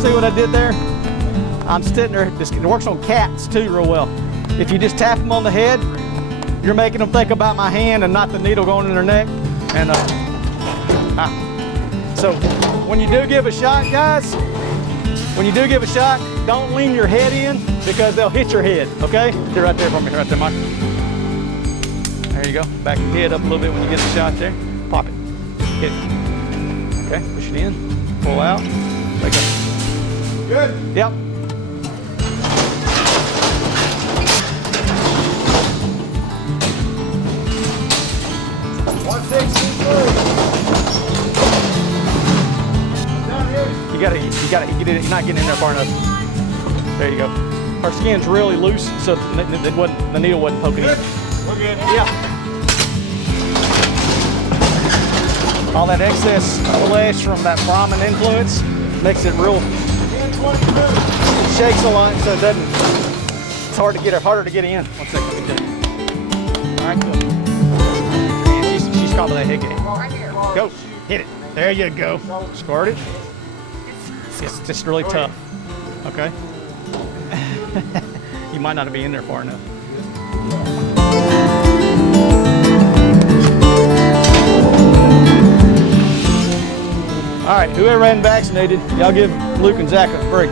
see what I did there? I'm sitting there, it works on cats too real well. If you just tap them on the head, you're making them think about my hand and not the needle going in their neck. And so when you do give a shot, guys, when you do give a shot, don't lean your head in because they'll hit your head, okay? Get right there for me, right there, Mike. There you go. Back your head up a little bit when you get the shot there. Pop it. Hit it. Okay, push it in. Pull out. Wake up. Good? Yep. You're not getting in there far enough. There you go. Our skin's really loose, so the needle wasn't poking in. We're good. Yeah. All that excess flesh from that brahmin influence makes it real. It shakes a lot, so it doesn't. It's harder to get in. 1 second. All right, good. And she's caught by that head game. Go, hit it. There you go. Squirt it. It's just really tough. Okay. You might not be in there far enough. All right, whoever hadn't vaccinated, y'all give Luke and Zach a break.